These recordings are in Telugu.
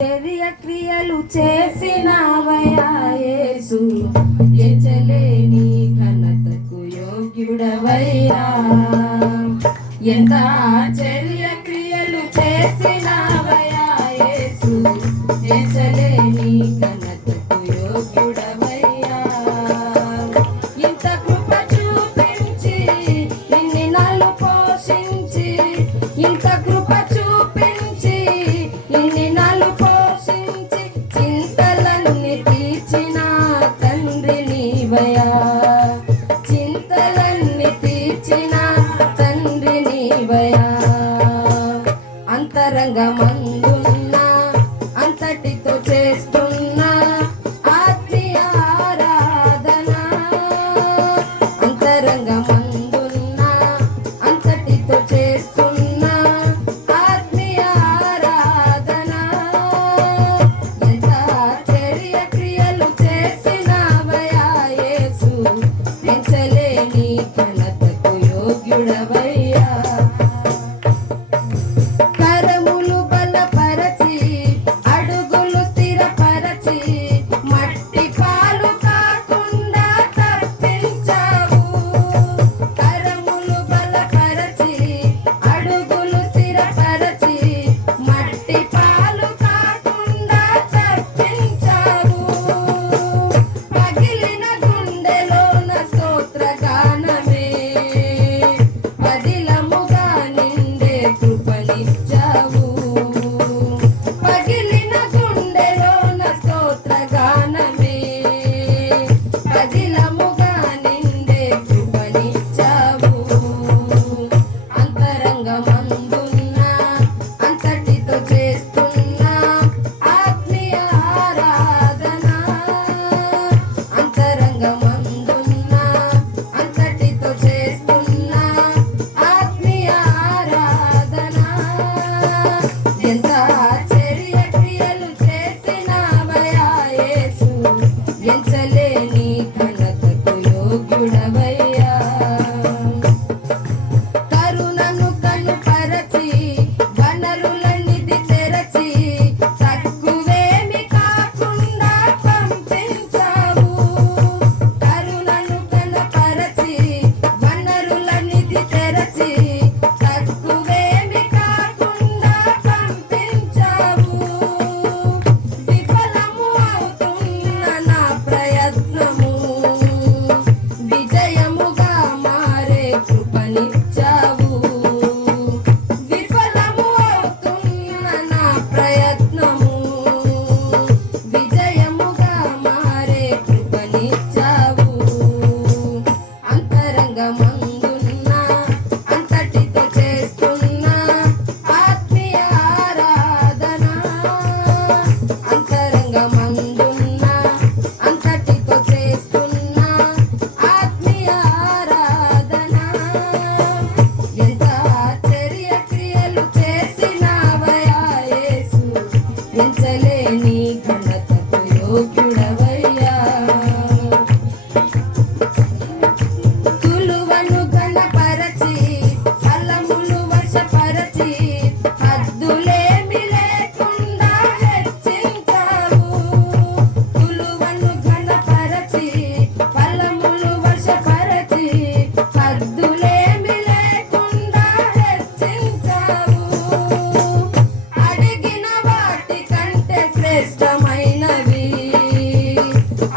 క్రియలు చేసినవయా యేసు, ఎంచలేని ఘనతకు యోగ్యుడవయ్యా. ఎంత ఆశ్చర్య క్రియలు చేసినవయా యేసు, ఎంచలేని ఘనతకు యోగ్యుడవయ్యా. ఇంత కృప చూపించి నిన్ను నన్ను పోషించి, ఇంత కృప చూపించి నిన్ను నన్ను పోషించి, చింతలన్నీ తీర్చిన తండ్రి నీవయ్యా. చింతలన్నీ తీర్చిన తండ్రి నీవయ్యా. అంతరంగమందున్న అంతటితో చేస్తున్న ఆత్మీయ ఆరాధన, అంతరంగమందున్న అంతటితో చేస్తున్న ఆత్మీయ ఆరాధన. ఎంత ఆశ్చర్య క్రియలు చేసినవయా యేసు, ఎంచలేని ఘనతకు యోగ్యుడవయ్యా. కరములు బలపరచి అడుగులు స్థిరపరచి, మట్టి పాలు కాకుండా తప్పించావు. కరములు బలపరచి అడుగులు స్థిరపరచి, మట్టి పాలు కాకుండా తప్పించావు. పగిలిన గుండెలోన స్తోత్రగానమే, పదిలముగా నిండే కృపనిచ్చావు. పగిలిన గుండెలోన స్తోత్రగానమే, పదిలముగా నిండే కృపనిచ్చావు. అంతరంగమందున్న అంతటితో చేస్తున్న ఆత్మీయ ఆరాధన, అంతరంగమందున్న అంతటితో చేస్తున్న ఆత్మీయ ఆరాధన. ఎంత ఆశ్చర్య క్రియలు చేసినవయా యేసు, ఎంచలేని ఘనతకు యోగ్యుడవయ్యా. కరుణను కనుపరచి వనరులన్నిటి తెరచి, తక్కువేమి కాకుండా పంపించావు. కరుణను కనుపరచి వనరులన్నిటి తెరచి, తక్కువేమి కాకుండా పంపించావు. విఫలము అవుతున్న నా ప్రయత్నము విజయముగా మారే కృపనిచ్చావు. విఫలము అవుతున్న నా ప్రయత్నము విజయముగా మారే కృపనిచ్చావు. అంతరంగమందున్న అంతటితో చేస్తున్న ఆత్మీయ ఆరాధన, అంతరంగమందున్న అంతటితో చేస్తున్న ఆత్మీయ ఆరాధన. ఎంత ఆశ్చర్య క్రియలు చేసినవయా యేసు, ఎంచలేని ఘనతకు యోగ్యుడవయ్యా. తులువను ఘనపరచి ఫలములు వశపరచి, హద్దులేమి లేకుండా హెచ్చించావు. తులువను ఘనపరచి ఫలములు వశపరచి, హద్దులేమి లేకుండా హెచ్చించావు. అడిగిన వాటి కంటే శ్రేష్టమైనవి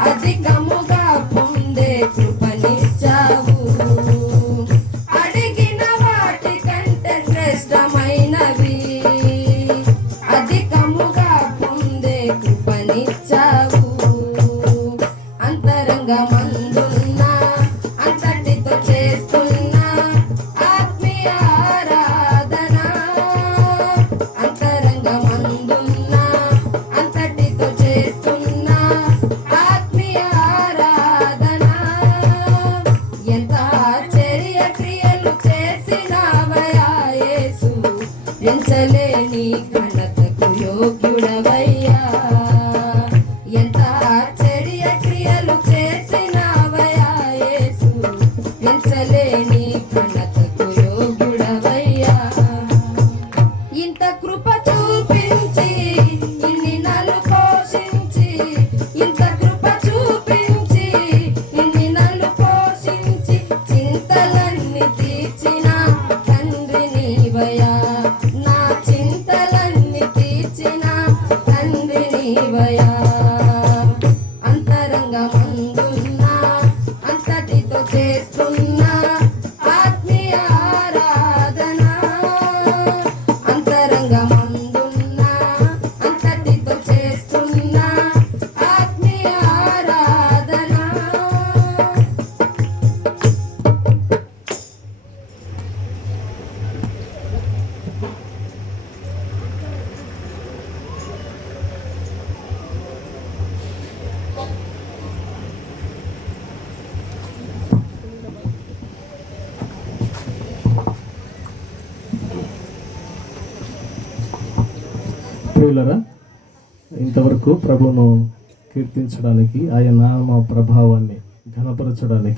అధికముగా పొందే కృపనిచ్చావు. అడిగిన వాటి కంటే శ్రేష్టమైనవి అధికముగా పొందే కృపనిచ్చావు. అంతరంగమందున్న అంతటితో చేస్తున్న ఆత్మీయ ఆరాధన, అంతరంగమందున్న అంతటితో నీవయా అంతరంగమందున్న అంతటితో చేస్తున్న ఆత్మీయ ఆరాధన అంతరంగమందున్న అంతటితో చేస్తున్న ఆత్మీయ ఆరాధన ప్రియులరా, ఇంతవరకు ప్రభువును కీర్తించడానికి ఆయన నామ ప్రభావాన్ని ఘనపరచడానికి